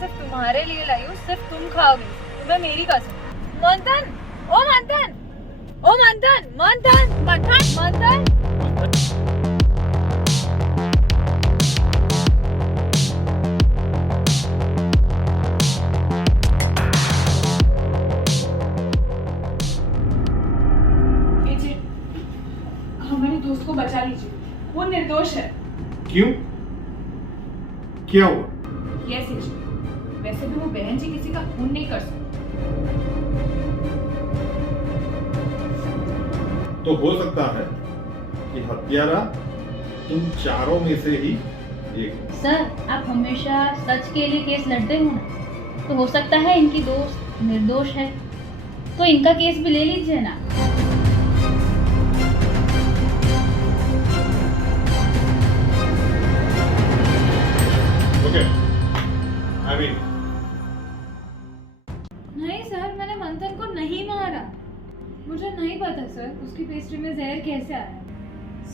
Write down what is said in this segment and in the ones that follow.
सिर्फ तुम्हारे लिए लाई हूँ, सिर्फ तुम खाओगे, तुम्हें मेरी कसम। मंथन, ओ मंथन, ओ मंथन, मंथन, मंथन, मंथन। हमारे दोस्त को बचा लीजिए, वो निर्दोष है। क्यों? क्या हुआ? यस एजेंट, वैसे भी वो बहन जी किसी का खून नहीं कर सकती। तो हो सकता है कि हत्यारा तुम चारों में से ही एक हो। सर, आप हमेशा सच के लिए केस लड़ते हो ना, तो हो सकता है इनकी दोस्त निर्दोष है, तो इनका केस भी ले लीजिए ना। ओके, आई मीन नहीं सर, मैंने मंथन को नहीं मारा। मुझे नहीं पता सर, उसकी पेस्ट्री में जहर कैसे आया।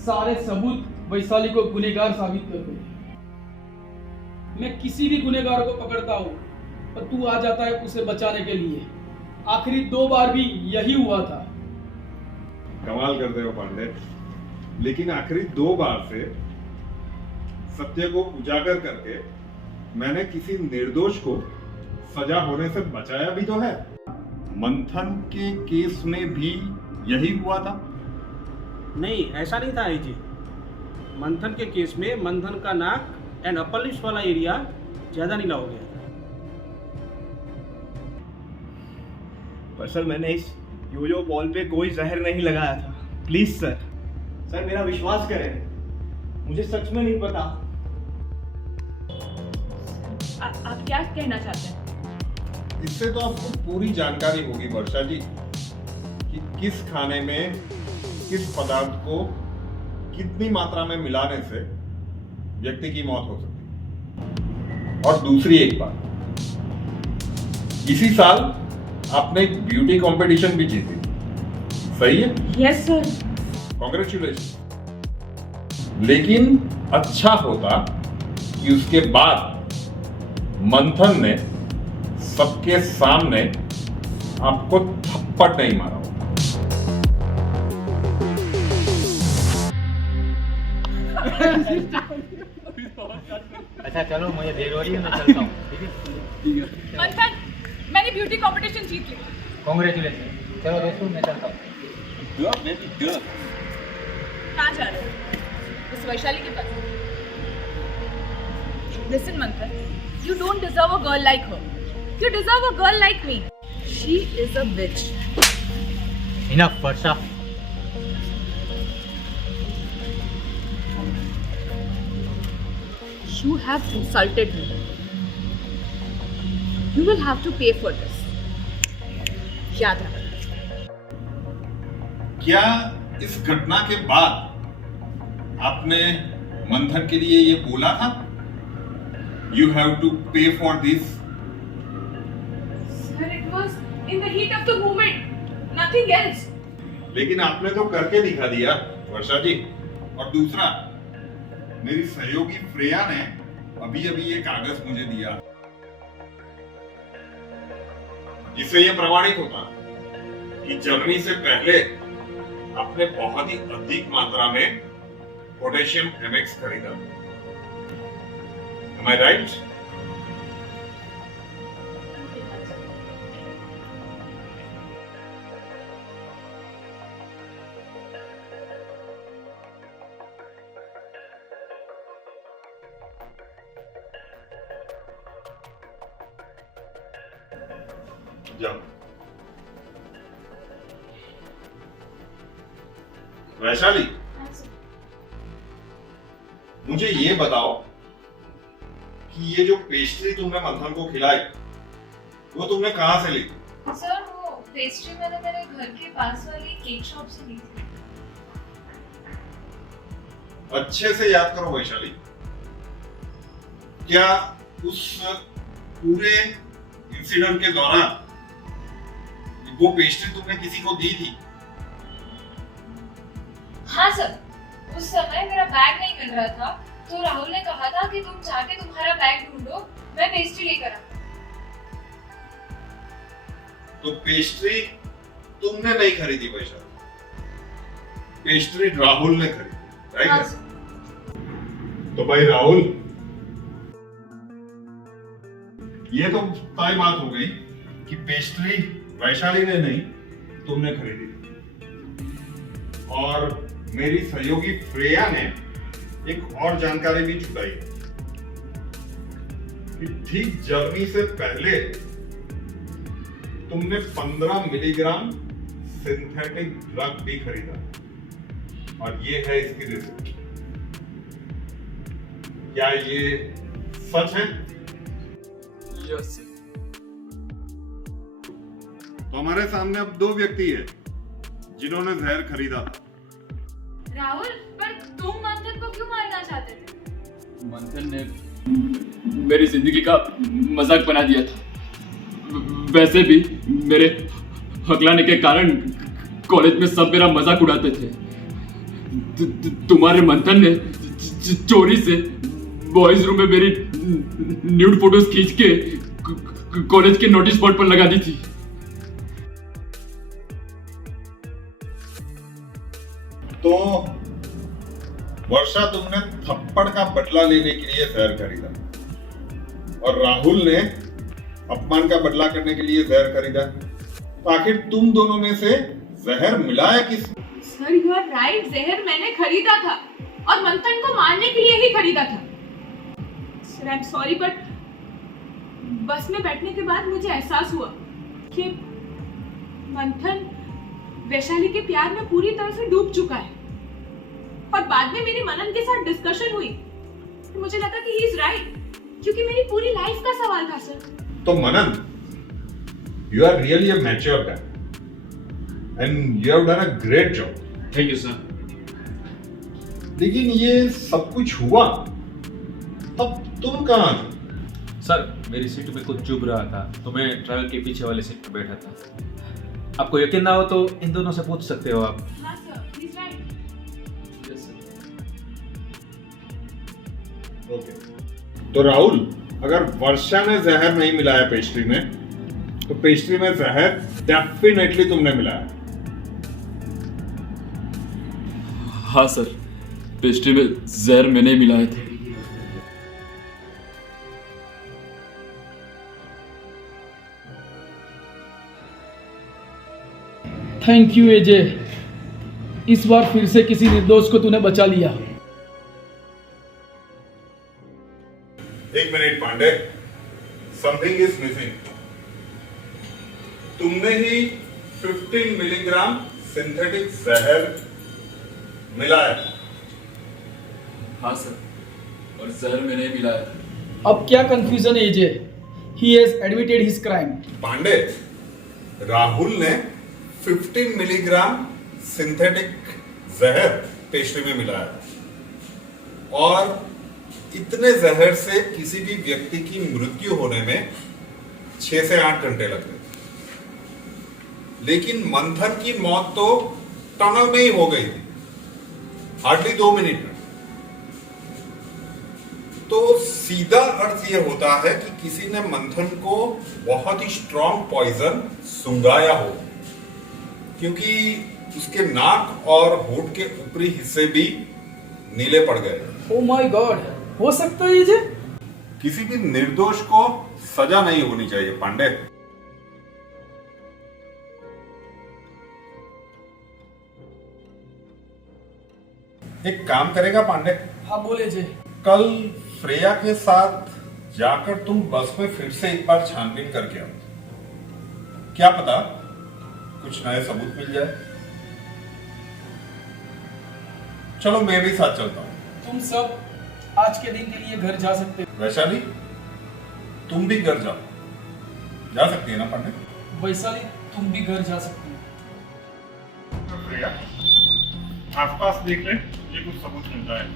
सारे सबूत वैशाली को गुनहगार साबित कर गए। मैं किसी भी गुनहगार को पकड़ता हूँ और तू आ जाता है उसे बचाने के लिए। आखिरी 2 बार भी यही हुआ था। कमाल करते हो पांडे, लेकिन आखिरी 2 बार से सत्य को उजागर करके मैंने किसी निर्दोष को सजा होने से बचाया भी तो है। मंथन के केस में भी यही हुआ था। नहीं, ऐसा नहीं था आई जी। मंथन के केस में मंथन का नाक एंड अपर लिप्स वाला एरिया ज्यादा नीला हो गया था। पर सर, मैंने इस योयो बॉल पे कोई जहर नहीं लगाया था। प्लीज सर, मेरा विश्वास करें, मुझे सच में नहीं पता। आप क्या कहना चाहते हैं? इससे तो आपको पूरी जानकारी होगी वर्षा जी कि किस खाने में किस पदार्थ को कितनी मात्रा में मिलाने से व्यक्ति की मौत हो सकती है। और दूसरी एक बात, इसी साल आपने एक ब्यूटी कंपटीशन भी जीती, सही है? Yes sir. कॉन्ग्रेचुलेशन। लेकिन अच्छा होता कि उसके बाद मंथन ने सबके सामने आपको थप्पड़ नहीं मारा हो। अच्छा चलो, मुझे देर हो रही है, मैं चलता हूँ। ठीक है? मंथन, मैंने ब्यूटी कंपटीशन जीत ली। कांग्रेचुलेशन। चलो दोस्तों, मैं चलता हूँ। कहाँ जा रहे हो? इस वैशाली के पास। Listen, Manthan, you don't deserve a girl like her. You deserve a girl like me. She is a bitch. Enough, Varsha. You have insulted me. You will have to pay for this. याद रखना। क्या इस घटना के बाद आपने मंथन के लिए ये बोला था, You have to pay for this? Sir, it was in the heat of the moment. Nothing else. लेकिन आपने तो करके दिखा दिया वर्षा जी। और दूसरा, मेरी सहयोगी फ्रेया ने अभी अभी ये कागज मुझे दिया, इससे ये प्रमाणित होता कि जलने से पहले आपने बहुत ही अधिक मात्रा में पोटेशियम एमएक्स खरीदा। Am I right? जाओ। वैशाली, मुझे ये बताओ कि ये जो पेस्ट्री तुमने मंथन को खिलाई, वो तुमने कहाँ से ली? सर, वो पेस्ट्री मैंने मेरे घर के पास वाली केक शॉप से ली थी। अच्छे से याद करो वैशाली, क्या उस पूरे इंसिडेंट के दौरान वो पेस्ट्री तुमने किसी को दी थी? हाँ सर, उस समय मेरा बैग नहीं मिल रहा था, तो राहुल ने कहा था कि तुम जाके तुम्हारा बैग ढूंढो, मैं पेस्ट्री लेकर आता। तो पेस्ट्री तुमने नहीं खरीदी वैशाली, पेस्ट्री राहुल ने खरीदी, राइट? हाँ, तो भाई राहुल, ये तो तय बात हो गई कि पेस्ट्री वैशाली ने नहीं तुमने खरीदी, और मेरी सहयोगी श्रेया ने एक और जानकारी भी छुपाई कि ठीक जर्नी से पहले तुमने 15 मिलीग्राम सिंथेटिक ड्रग भी खरीदा, और ये है इसकी रिपोर्ट। क्या ये सच है? यस। तो हमारे सामने अब दो व्यक्ति है जिन्होंने जहर खरीदा था। राहुल, पर तुम मंथन को क्यों मारना चाहते थे? मंथन ने मेरी जिंदगी का मजाक बना दिया था। वैसे भी मेरे हकलाने के कारण कॉलेज में सब मेरा मजाक उड़ाते थे। तुम्हारे मंथन ने चोरी से बॉयज रूम में मेरी न्यूड फोटोज खींच के कॉलेज के नोटिस बोर्ड पर लगा दी थी। तो वर्षा, तुमने थप्पड़ का बदला लेने के लिए जहर खरीदा, और राहुल ने अपमान का बदला करने के लिए जहर खरीदा। तो आखिर तुम दोनों में से जहर मिलाया किसने? सर यू आर राइट, जहर मैंने खरीदा था और मंथन को मारने के लिए ही खरीदा था। Sir I am sorry, but बस में बैठने के बाद मुझे एहसास हुआ कि मंथन वैशाली के प्यार में पूरी तरह से डूब चुका है, और बाद में मेरी मनन के साथ डिस्कशन हुई तो मुझे लगा कि ही इज राइट, क्योंकि मेरी पूरी लाइफ का सवाल था सर। तो Manan, you are really a mature guy and you have done a great job. Thank you sir. लेकिन ये सब कुछ हुआ तब तुम कहाँ थे? सर मेरी सीट पे कुछ चुभ रहा था तो मैं ट्रैवल के पीछे वाले सीट पे बैठा था। आपको यकीन ना हो तो इन दोनों से पूछ सकते हो आप। हाँ sir, he is right. Okay. तो राहुल, अगर वर्षा ने जहर नहीं मिलाया पेस्ट्री में, तो पेस्ट्री में जहर डेफिनेटली तुमने मिलाया। हाँ सर, पेस्ट्री में जहर मैंने ही मिलाए थे। थैंक यू एजे, इस बार फिर से किसी निर्दोष को तूने बचा लिया। एक minute Pandey, something is missing. तुमने ही 15 मिलीग्राम सिंथेटिक जहर मिलाया। हाँ सर, और जहर मैंने ही मिलाया था। अब क्या कंफ्यूजन है एजे? He has admitted his crime. Pandey, Rahul ने 15 मिलीग्राम सिंथेटिक जहर पेस्ट्री में मिलाया, और इतने जहर से किसी भी व्यक्ति की मृत्यु होने में 6 से 8 घंटे लगते थे, लेकिन मंथन की मौत तो टनल में ही हो गई थी, हार्डली 2 मिनट में। तो सीधा अर्थ यह होता है कि किसी ने मंथन को बहुत ही स्ट्रॉन्ग पॉइजन सुंघाया हो, क्योंकि उसके नाक और होठ के ऊपरी हिस्से भी नीले पड़ गए। ओ माय गॉड, हो सकता है एजे? किसी भी निर्दोष को सजा नहीं होनी चाहिए पांडे। एक काम करेगा पांडे? हाँ बोले एजे। कल श्रेया के साथ जाकर तुम बस में फिर से एक बार छानबीन करके आओ, क्या पता कुछ नए सबूत मिल जाए। चलो मैं भी साथ चलता हूँ। तुम सब आज के दिन के लिए घर जा सकते हो। वैशाली, तुम भी घर जाओ, जा सकती है ना पांडे? वैशाली, तुम भी घर जा सकते हो। श्रेया, आसपास देख ले, ये कुछ सबूत मिलता है।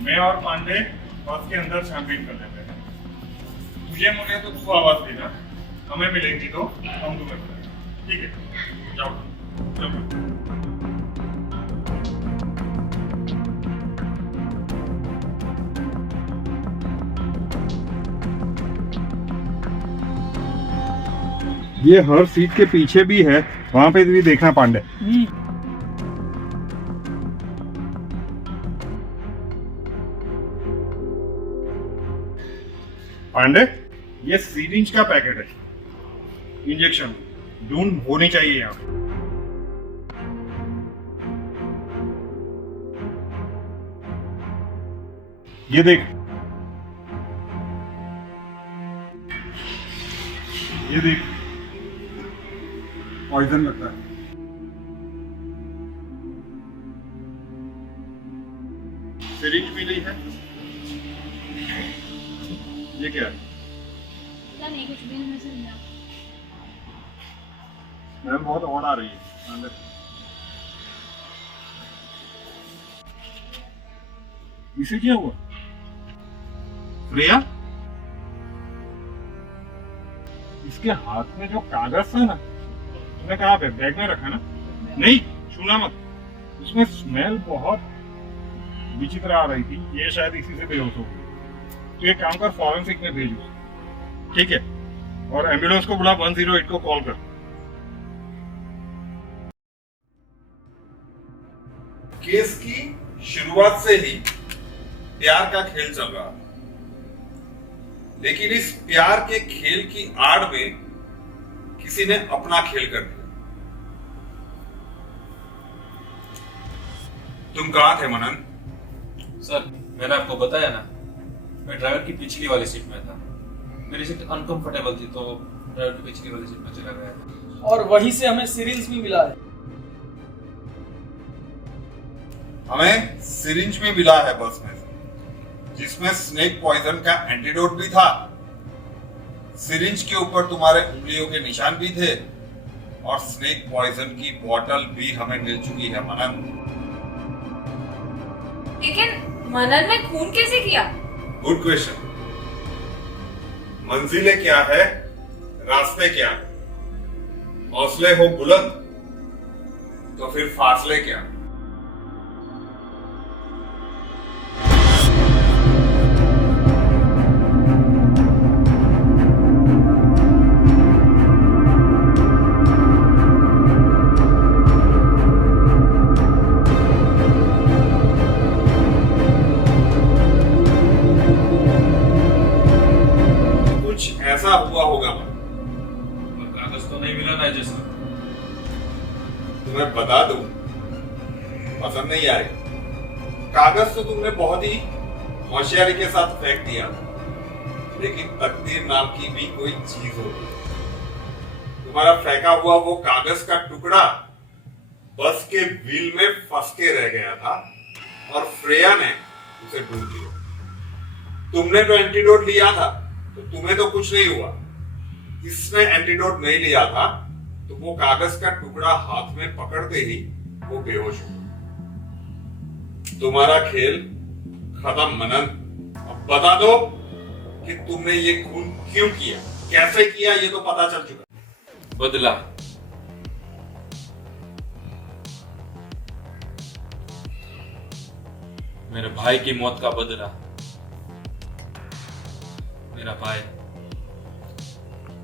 मैं और पांडे बस के अंदर छानबीन कर लेते हैं। तुझे मुझे तो तू आवाज देना, हमें मिलेंगी तो हम तुम्हें बताएंगे, ठीक है? जाओ जाओ। ये हर सीट के पीछे भी है, वहां पे भी देखना पांडे। पांडे, ये सीरिंज का पैकेट है, इंजेक्शन ढूंढ होनी चाहिए यहाँ। ये देख, ये देख, पॉइजन लगता है। सिरिंज मिली है। ये क्या है? पता नहीं, कुछ भी नहीं समझा। मैम बहुत और आ रही है अंदर। इसे क्या हुआ? प्रिया, इसके हाथ में जो कागज था ना, तुमने कहा पे बैग में रखा ना? नहीं, छूना मत। उसमें स्मेल बहुत विचित्र आ रही थी, ये शायद इसी से बेहोश हो गई। तो एक काम कर, फॉरेंसिक में भेज उसे, ठीक है? और एम्बुलेंस को बुला, 108 को कॉल कर। केस की शुरुआत से ही प्यार का खेल चल रहा, लेकिन इस प्यार के खेल की आड़ में किसी ने अपना खेल कर दिया। तुम कहां थे मनन? सर, मैंने आपको बताया ना, मैं ड्राइवर की पिछली वाली सीट में था। मेरी सीट अनकंफर्टेबल थी तो ड्राइवर की पिछली वाली सीट में चला गया था। और वहीं से हमें सिरिंज भी मिला है। हमें सिरिंज भी मिला है बस में, जिसमें स्नेक पॉइजन का एंटीडोट भी था। सिरिंज के ऊपर तुम्हारे उंगलियों के निशान भी थे और स्नेक पॉइजन की बोतल भी हमें मिल चुकी है मनन। लेकिन मनन ने खून कैसे किया? Good question. मंजिलें क्या है, रास्ते क्या है? हौसले हो बुलंद तो फिर फासले क्या? ऐसा हुआ होगा। और कागज तो नहीं मिला ना जैसा। तुम्हें बता दूं, पसंद नहीं आए। कागज तो तुमने बहुत ही होशियारी के साथ फेंक दिया, लेकिन तकदीर नाम की भी कोई चीज होती है। तुम्हारा फेंका हुआ वो कागज का टुकड़ा बस के व्हील में फंस के रह गया था और फ्रेया ने उसे ढूंढ लिया। तुमने तो एंटीडोट लिया था तो तुम्हें तो कुछ नहीं हुआ। इसने एंटीडोट नहीं लिया था तो वो कागज का टुकड़ा हाथ में पकड़ते ही वो बेहोश हो गया। तुम्हारा खेल खत्म मनन। अब बता दो कि तुमने ये खून क्यों किया, कैसे किया, ये तो पता चल चुका। बदला। मेरे भाई की मौत का बदला। मेरा भाई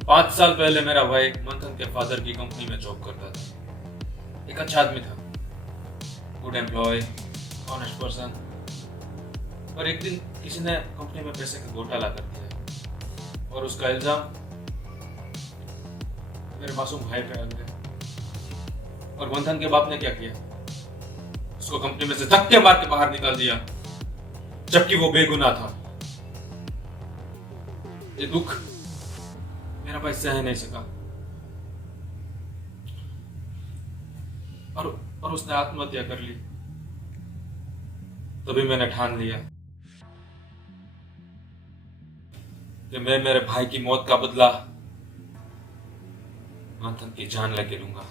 5 साल पहले मेरा भाई मंथन के फादर की कंपनी में जॉब करता था। एक अच्छा आदमी था, गुड एम्प्लॉय, ऑनेस्ट पर्सन। और एक दिन किसी ने कंपनी में पैसे का घोटाला कर दिया और उसका इल्जाम मेरे मासूम भाई पे आ गया। और मंथन के बाप ने क्या किया, उसको कंपनी में से धक्के मार के बाहर निकाल दिया, जबकि वो बेगुनाह था। ये दुख मेरा भाई सह नहीं सका और उसने आत्महत्या कर ली। तभी मैंने ठान लिया कि मैं मेरे भाई की मौत का बदला मंथन की जान लेके लूंगा।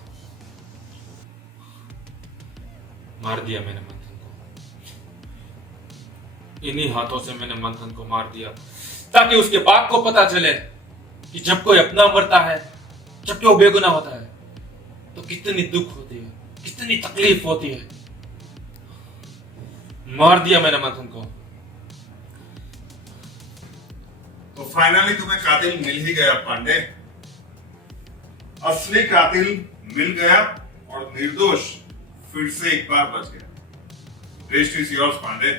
मार दिया मैंने मंथन को। इन्हीं हाथों से मैंने मंथन को मार दिया ताकि उसके बाप को पता चले कि जब कोई अपना मरता है, जबकि वो बेगुनाह होता है, तो कितनी दुख होती है, कितनी तकलीफ होती है। मार दिया मैंने मंथन को। तो फाइनली तुम्हें कातिल मिल ही गया पांडे। असली कातिल मिल गया और निर्दोष फिर से एक बार बच गया। Test is yours Pandey.